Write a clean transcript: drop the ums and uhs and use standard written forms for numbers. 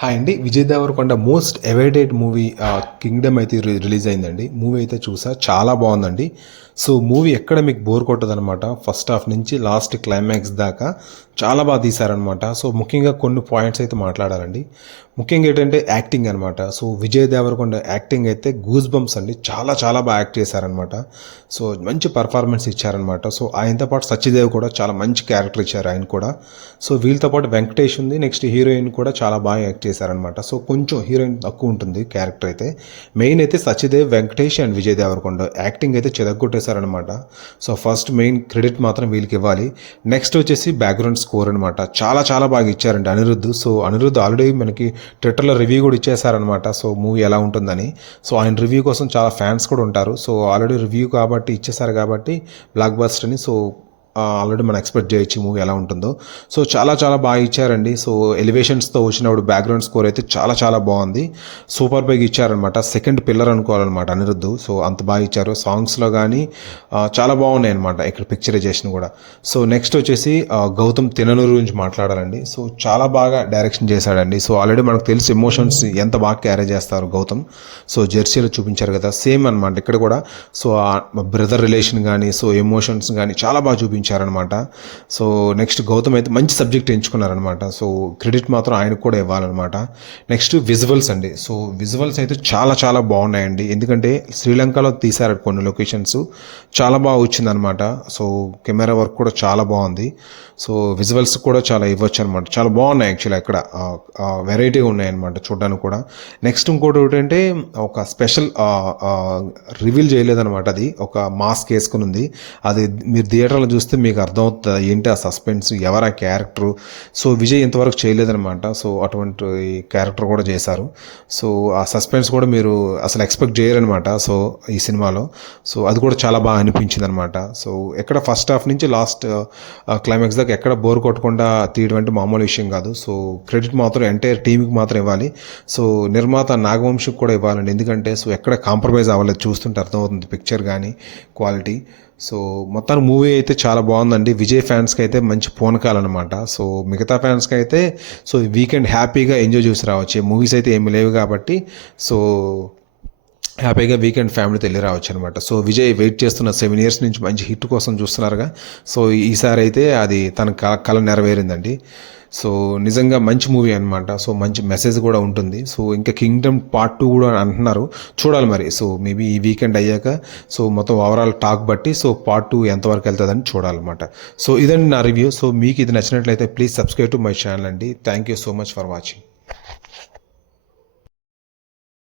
Hi అండి. Vijay Devarakonda most awaited movie 'Kingdom' అయితే release అయిందండి. మూవీ అయితే చూసా. చాలా బాగుందండి. సో మూవీ ఎక్కడ మీకు బోర్ కొట్టదనమాట. ఫస్ట్ హాఫ్ నుంచి లాస్ట్ క్లైమాక్స్ దాకా చాలా బాగా తీశారనమాట. సో ముఖ్యంగా కొన్ని పాయింట్స్ అయితే మాట్లాడాలండి. ముఖ్యంగా ఏంటంటే యాక్టింగ్ అనమాట. సో విజయ్ దేవరకొండ యాక్టింగ్ అయితే గూస్ బంప్స్ అండి. చాలా చాలా బాగా యాక్ట్ చేశారనమాట. సో మంచి పర్ఫార్మెన్స్ ఇచ్చారనమాట. సో ఆయనతో పాటు సత్యదేవ్ కూడా చాలా మంచి క్యారెక్టర్ ఇచ్చారు ఆయన కూడా. సో వీళ్ళతో పాటు వెంకటేష్ ఉంది. నెక్స్ట్ హీరోయిన్ కూడా చాలా బాగా యాక్ట్ చేశారనమాట. సో కొంచెం హీరోయిన్ తక్కువ ఉంటుంది క్యారెక్టర్ అయితే. మెయిన్ అయితే సత్యదేవ్, వెంకటేష్ అండ్ విజయ్ దేవరకొండ యాక్టింగ్ అయితే చెదగొట్టేశారనమాట. సో ఫస్ట్ మెయిన్ క్రెడిట్ మాత్రం వీళ్ళకి ఇవ్వాలి. నెక్స్ట్ వచ్చేసి బ్యాక్గ్రౌండ్ స్కోర్ అనమాట. చాలా చాలా బాగా ఇచ్చారండి అనిరుద్ధ్. సో అనిరుద్ధ్ ఆల్రెడీ మనకి ట్విట్టర్లో రివ్యూ కూడా ఇచ్చేసారనమాట. సో మూవీ ఎలా ఉంటుందని. సో ఆయన రివ్యూ కోసం చాలా ఫ్యాన్స్ కూడా ఉంటారు. సో ఆల్రెడీ రివ్యూ కాబట్టి ఇచ్చేసారు కాబట్టి బ్లాక్ బస్టర్ అని. సో ఆల్రెడీ మనం ఎక్స్పెక్ట్ చేయొచ్చు మూవీ ఎలా ఉంటుందో. సో చాలా చాలా బాగా ఇచ్చారండి. సో ఎలివేషన్స్తో వచ్చినప్పుడు బ్యాక్గ్రౌండ్ స్కోర్ అయితే చాలా చాలా బాగుంది. సూపర్ బైగ్ ఇచ్చారనమాట. సెకండ్ పిల్లర్ అనుకోవాలన్నమాట అనిరుద్ధ్. సో అంత బాగా ఇచ్చారు. సాంగ్స్లో కానీ చాలా బాగున్నాయి అనమాట ఇక్కడ పిక్చరైజేషన్ కూడా. సో నెక్స్ట్ వచ్చేసి గౌతమ్ తిననూరు గురించి మాట్లాడాలండి. సో చాలా బాగా డైరెక్షన్ చేశాడండి. సో ఆల్రెడీ మనకు తెలిసి ఎమోషన్స్ ఎంత బాగా క్యారీ చేస్తారు గౌతమ్. సో జెర్సీలో చూపించారు కదా, సేమ్ అనమాట ఇక్కడ కూడా. సో బ్రదర్ రిలేషన్ కానీ, సో ఎమోషన్స్ కానీ చాలా బాగా చూపించారు అనమాట. సో నెక్స్ట్ గౌతమ్ అయితే మంచి సబ్జెక్ట్ ఎంచుకున్నారనమాట. సో క్రెడిట్ మాత్రం ఆయనకు కూడా ఇవ్వాలన్నమాట. నెక్స్ట్ విజువల్స్ అండి. సో విజువల్స్ అయితే చాలా చాలా బాగున్నాయండి. ఎందుకంటే శ్రీలంకలో తీశారు కొన్ని లొకేషన్స్. చాలా బాగా వచ్చిందనమాట. సో కెమెరా వర్క్ కూడా చాలా బాగుంది. సో విజువల్స్ కూడా చాలా ఇవ్వచ్చు అనమాట. చాలా బాగున్నాయి యాక్చువల్లీ. అక్కడ వెరైటీగా ఉన్నాయన్నమాట చూడడానికి కూడా. నెక్స్ట్ ఇంకోటి ఏంటంటే ఒక స్పెషల్ రివీల్ చేయలేదన్నమాట. అది ఒక మాస్క్ వేసుకుని ఉంది. అది మీరు థియేటర్లో చూస్తే మీకు అర్థమవుతుంది ఏంటి ఆ సస్పెన్స్, ఎవరు ఆ క్యారెక్టరు. సో విజయ్ ఇంతవరకు చేయలేదనమాట. సో అటువంటి క్యారెక్టర్ కూడా చేశారు. సో ఆ సస్పెన్స్ కూడా మీరు అసలు ఎక్స్పెక్ట్ చేయరనమాట. సో ఈ సినిమాలో సో అది కూడా చాలా బాగా అనిపించింది అనమాట. సో ఎక్కడ ఫస్ట్ హాఫ్ నుంచి లాస్ట్ క్లైమాక్స్ దాకా ఎక్కడ బోర్ కొట్టకుండా తీయడం అంటే మామూలు విషయం కాదు. సో క్రెడిట్ మాత్రం ఎంటైర్ టీంకి మాత్రం ఇవ్వాలి. సో నిర్మాత నాగవంశికి కూడా ఇవ్వాలండి. ఎందుకంటే సో ఎక్కడ కాంప్రమైజ్ అవ్వలేదు. చూస్తుంటే అర్థమవుతుంది పిక్చర్ కానీ క్వాలిటీ. సో మొత్తానికి మూవీ అయితే చాలా బాగుందండి. విజయ్ ఫ్యాన్స్కి అయితే మంచి పూనకాలన్నమాట. సో మిగతా ఫ్యాన్స్కి అయితే సో వీకెండ్ హ్యాపీగా ఎంజాయ్ చేసి రావచ్చు. మూవీస్ అయితే ఏమి లేవు కాబట్టి సో హ్యాపీగా వీకెండ్ ఫ్యామిలీతో వెళ్ళి రావచ్చు అనమాట. సో విజయ్ వెయిట్ చేస్తున్న 7 years నుంచి మంచి హిట్ కోసం చూస్తున్నారుగా. సో ఈసారి అయితే అది తన కళ నెరవేరిందండి. సో నిజంగా మంచి మూవీ అనమాట. సో మంచి మెసేజ్ కూడా ఉంటుంది. సో ఇంకా కింగ్డమ్ పార్ట్ 2 కూడా అంటున్నారు. చూడాలి మరి. సో మేబీ ఈ వీకెండ్ అయ్యాక సో మొత్తం ఓవరాల్ టాక్ బట్టి సో పార్ట్ 2 ఎంతవరకు వెళ్తుందని చూడాలన్నమాట. సో ఇదండి నా రివ్యూ. సో మీకు ఇది నచ్చినట్లయితే please subscribe to my channel అండి. Thank you so much for watching.